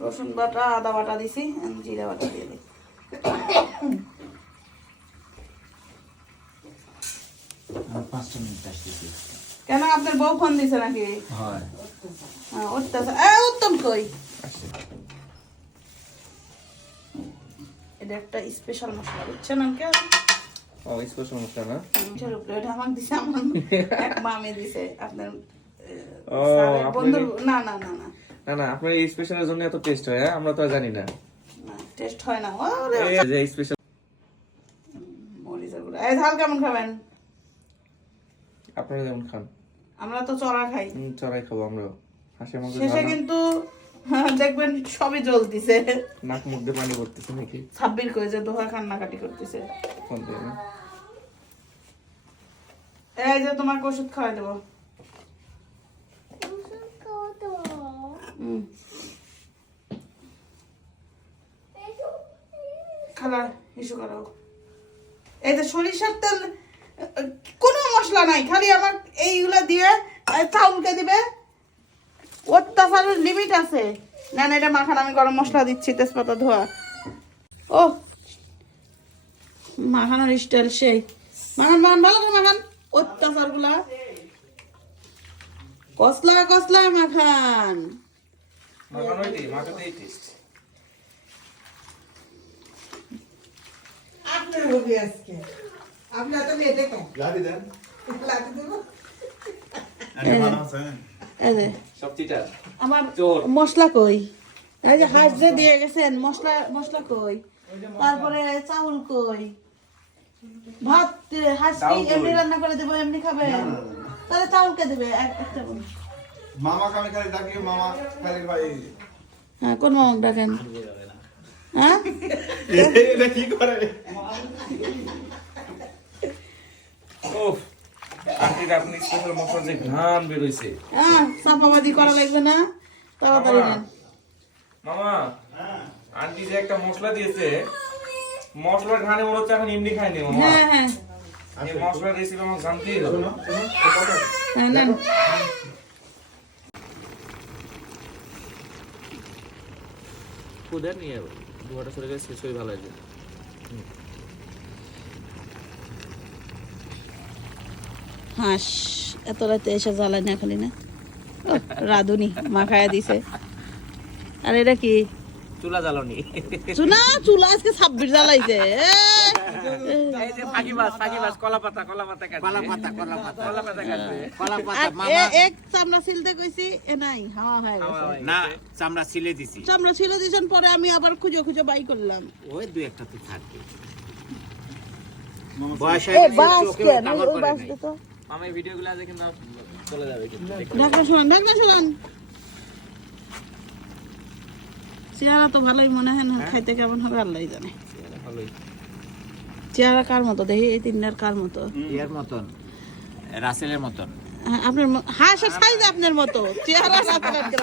রসুন বাটা আদা বাটা দিছি জিরা বাটা দিয়ে দিই আর 5 মিনিট আসতেছি কেন আপনার বউ ফোন দিছে নাকি হয় উত্তম কই এটা একটা স্পেশাল মশলা বুঝছেন আঙ্কেল ও স্পেশাল মশলা না এটা আমাকে দিছে আমার এক মামে দিছে আপনার ও বন্ধু না না না না না না আপনার এই স্পেশালের জন্য এত টেস্ট হয় আমরা তো আর জানি না টেস্ট হয় না এই যে স্পেশাল মরিচের গুঁড়া এই ঝাল কেমন খাবেন আপনারা যেমন খান আমরা তো চড়া খাই চড়াই খাবো আমরাও হাঁসের মাংস শেষে কিন্তু দেখবেন সবই জ্বলতিছে নাক মুখ দিয়ে পানি পড়তেছে নাকি ছাব্বির কই যে দোহা কান্নাকাটি করতেছে ফোন দিয়ে না এই যে তোমাকে ওষুধ খাওয়াই দেবো খালা ইস্যু করো এই যে সরিষার তেল কোনো মশলা নাই খালি আমার এইগুলা দিয়ে চাউলকে দিবে অত্যাচারের লিমিট আছে না না এটা মাখান আমি গরম মশলা দিচ্ছি তেজপাতা ধোয়া ও মাখানোর স্টাইল সেই মাখান মাখান ভালো করে মাখান অত্যাচার গুলা কসলা কসলা মাখান মাখানোই টেস্ট আপনার হবে আজকে আপনার তো মেয়ে দেখো লাড়ি দেন লাড়ি দেবো এই যে সব চিটার আমার চোর। মশলা কই এই যে হাঁস যে দিয়ে গেছেন মশলা মশলা কই তারপরে চাউল কই ভাত হাঁস কি এমনি রান্না করে দেবো এমনি খাবে তাহলে চাউলকে দেবে একটা বল মামা কামে খালি ডাকি মামা খালি ভাই হ্যাঁ কোন মামা ডাকেন হ্যাঁ এটা কি করে ওফ আন্টির আপনি স্পেশাল মশলা যে ঘ্রাণ বের হইছে হ্যাঁ চাপাবাদি করা লাগবে না তাড়াতাড়ি নেন মামা আন্টি যে একটা মশলা দিয়েছে মশলার ঘ্রাণে মনে হচ্ছে এখন এমনি খাইনি মামা হ্যাঁ হ্যাঁ এই মশলার রেসিপি আমার জানতেই হবে হ্যাঁ নেন খুদের নিয়ে দুয়াটা সরে গেছে শেষ হয়ে ভালো আছে হাঁস এত রাতে এসে জ্বালায় না খালি না ও, রাঁধুনি মাখায়া দিছে আর এটা কি চুলা জ্বালানি চুলা চুলা আজকে 26 জ্বালাইছে এই যে ফাঁকি মাছ কলা পাতা কাটছে কলা পাতা কাটছে এক চামড়া ছিলতে কইছি এ নাই হাওয়া হয়ে গেছে না চামড়া ছিলে দিছি চামড়া ছিল দিছেন পরে আমি আবার খুঁজে খুঁজে বাই করলাম ওই দুই একটা তো থাকবে বয়স এ বাস কেন ওই বাস দে তো মামা এই ভিডিওগুলো আজ কিন্তু চলে যাবে কিন্তু ঢাকা শুনান চেহারা তো ভালোই মনে হয় না খাইতে কেমন হবে আল্লাহই জানে ভালোই চেহারা কার মতো দেখি এই তিনটার কার মতো এর মতন রাসেলের মতন আপনার হাঁসের সাইজ আপনার মতো চেহারা রাতের মতো